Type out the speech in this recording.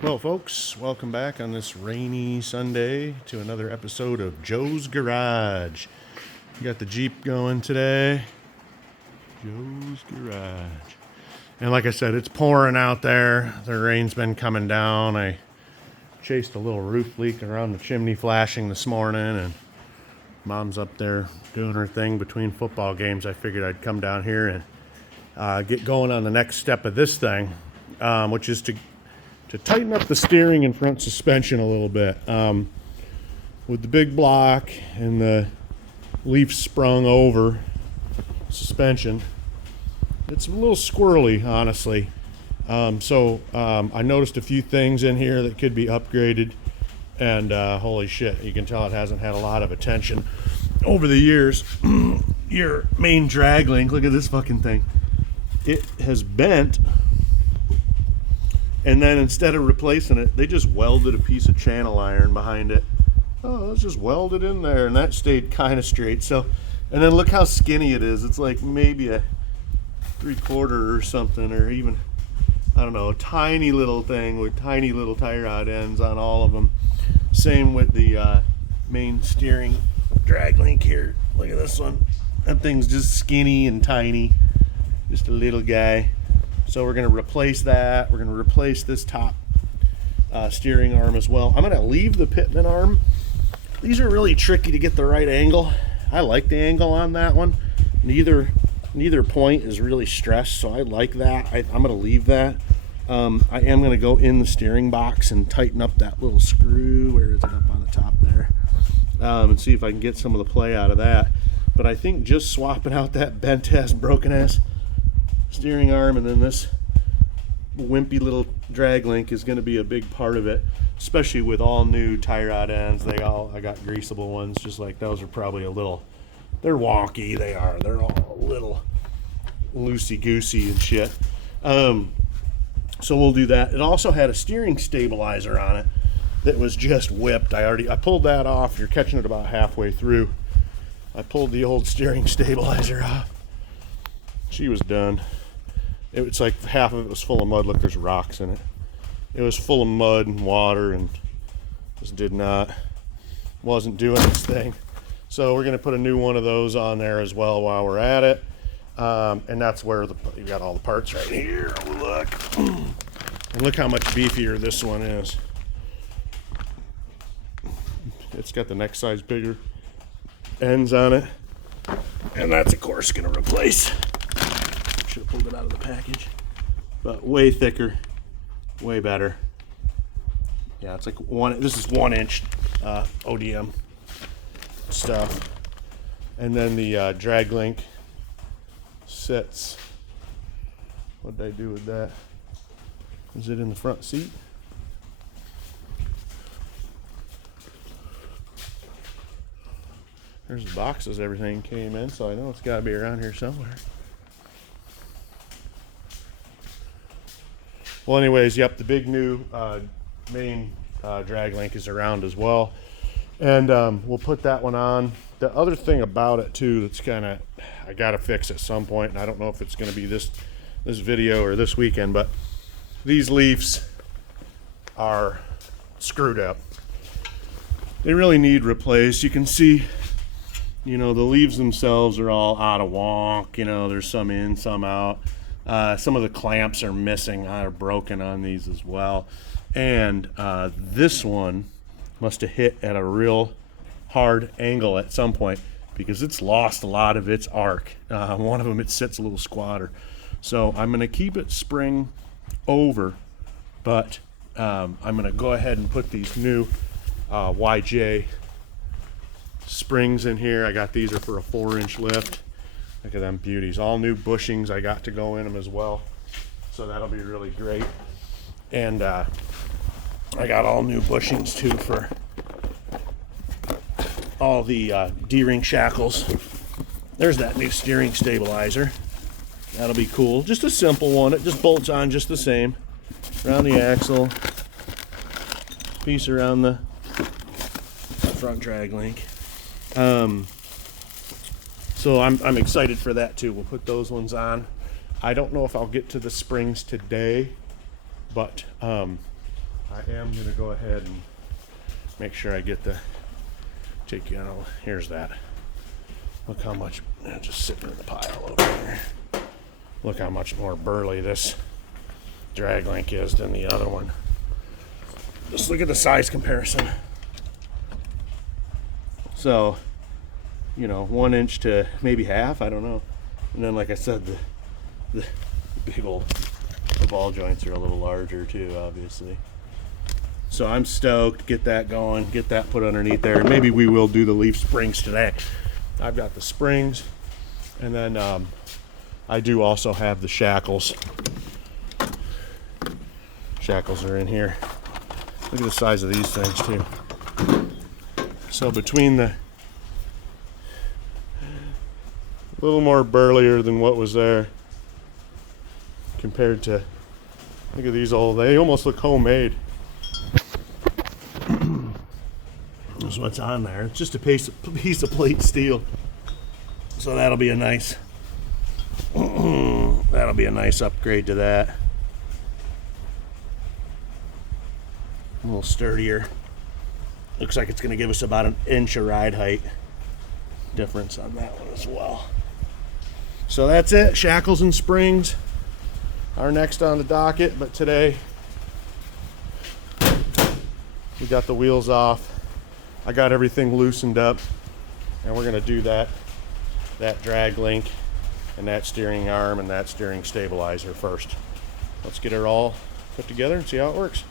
Well, folks, welcome back on this rainy Sunday to another episode of Joe's Garage. You got the Jeep going today. Joe's Garage. And like I said, it's pouring out there. The rain's been coming down. I chased a little roof leak around the chimney flashing this morning, and Mom's up there doing her thing between football games. I figured I'd come down here and get going on the next step of this thing, which is to tighten up the steering and front suspension a little bit. With the big block and the leaf sprung over suspension, it's a little squirrely, honestly. So I noticed a few things in here that could be upgraded, and holy shit, you can tell it hasn't had a lot of attention over the years. Your main drag link, look at this fucking thing. It has bent, and then instead of replacing it, they just welded a piece of channel iron behind it. Oh, let's just weld it in there, and that stayed kind of straight. So, and then look how skinny it is. It's like maybe a 3/4 or something, or even, I don't know, a tiny little thing with tiny little tie rod ends on all of them. Same with the main steering drag link here. Look at this one. That thing's just skinny and tiny, just a little guy. So we're going to replace that. We're going to replace this top steering arm as well. I'm going to leave the pitman arm. These are really tricky to get the right angle. I like the angle on that one. Neither point is really stressed, so I like that. I'm going to leave that. I am going to go in the steering box and tighten up that little screw. Where is it? Up on the top there. And see if I can get some of the play out of that. But I think just swapping out that bent-ass, broken-ass steering arm and then this wimpy little drag link is going to be a big part of it, especially with all new tie rod ends. I got greasable ones, just like those are probably a little, they're wonky. They're all a little loosey goosey and shit. So we'll do that. It also had a steering stabilizer on it that was just whipped. I pulled that off. You're catching it about halfway through. I pulled the old steering stabilizer off. She was done. It's like half of it was full of mud. Look, there's rocks in it. It was full of mud and water and just wasn't doing its thing. So we're going to put a new one of those on there as well while we're at it. And that's where you got all the parts right here. Look. And look how much beefier this one is. It's got the next size bigger ends on it. And that's, of course, going to replace. Should have pulled it out of the package, but way thicker, way better. Yeah, it's like this is 1 inch ODM stuff. And then the drag link sits. What did I do with that? Is it in the front seat? There's the boxes everything came in, so I know it's got to be around here somewhere. Well, anyways, yep, the big new main drag link is around as well. And we'll put that one on. The other thing about it, too, that's kind of, I got to fix at some point, and I don't know if it's going to be this video or this weekend, but these leaves are screwed up. They really need replaced. You can see, the leaves themselves are all out of wonk. There's some in, some out. Some of the clamps are missing, are broken on these as well. And this one must have hit at a real hard angle at some point because it's lost a lot of its arc. One of them, it sits a little squatter. So I'm going to keep it spring over, but I'm going to go ahead and put these new YJ springs in here. I got these are for a 4-inch lift. Look at them beauties. All new bushings I got to go in them as well. So that'll be really great. And I got all new bushings too for all the D-ring shackles. There's that new steering stabilizer. That'll be cool. Just a simple one. It just bolts on just the same. Around the axle. Piece around the front drag link. So I'm excited for that too. We'll put those ones on. I don't know if I'll get to the springs today, but I am going to go ahead and make sure I get here's that. Look how much, just sitting in the pile over there. Look how much more burly this drag link is than the other one. Just look at the size comparison. So, 1 inch to maybe half, I don't know. And then, like I said, the big old ball joints are a little larger too, obviously. So I'm stoked. Get that going. Get that put underneath there. Maybe we will do the leaf springs today. I've got the springs, and then I do also have the shackles. Shackles are in here. Look at the size of these things too. So between the a little more burlier than what was there compared to, look at these they almost look homemade. That's what's on there. It's just a piece of plate steel. So that'll be a nice upgrade to that. A little sturdier. Looks like it's going to give us about an inch of ride height difference on that one as well. So that's it. Shackles and springs are next on the docket, but today we got the wheels off. I got everything loosened up, and we're going to do that drag link and that steering arm and that steering stabilizer first. Let's get it all put together and see how it works.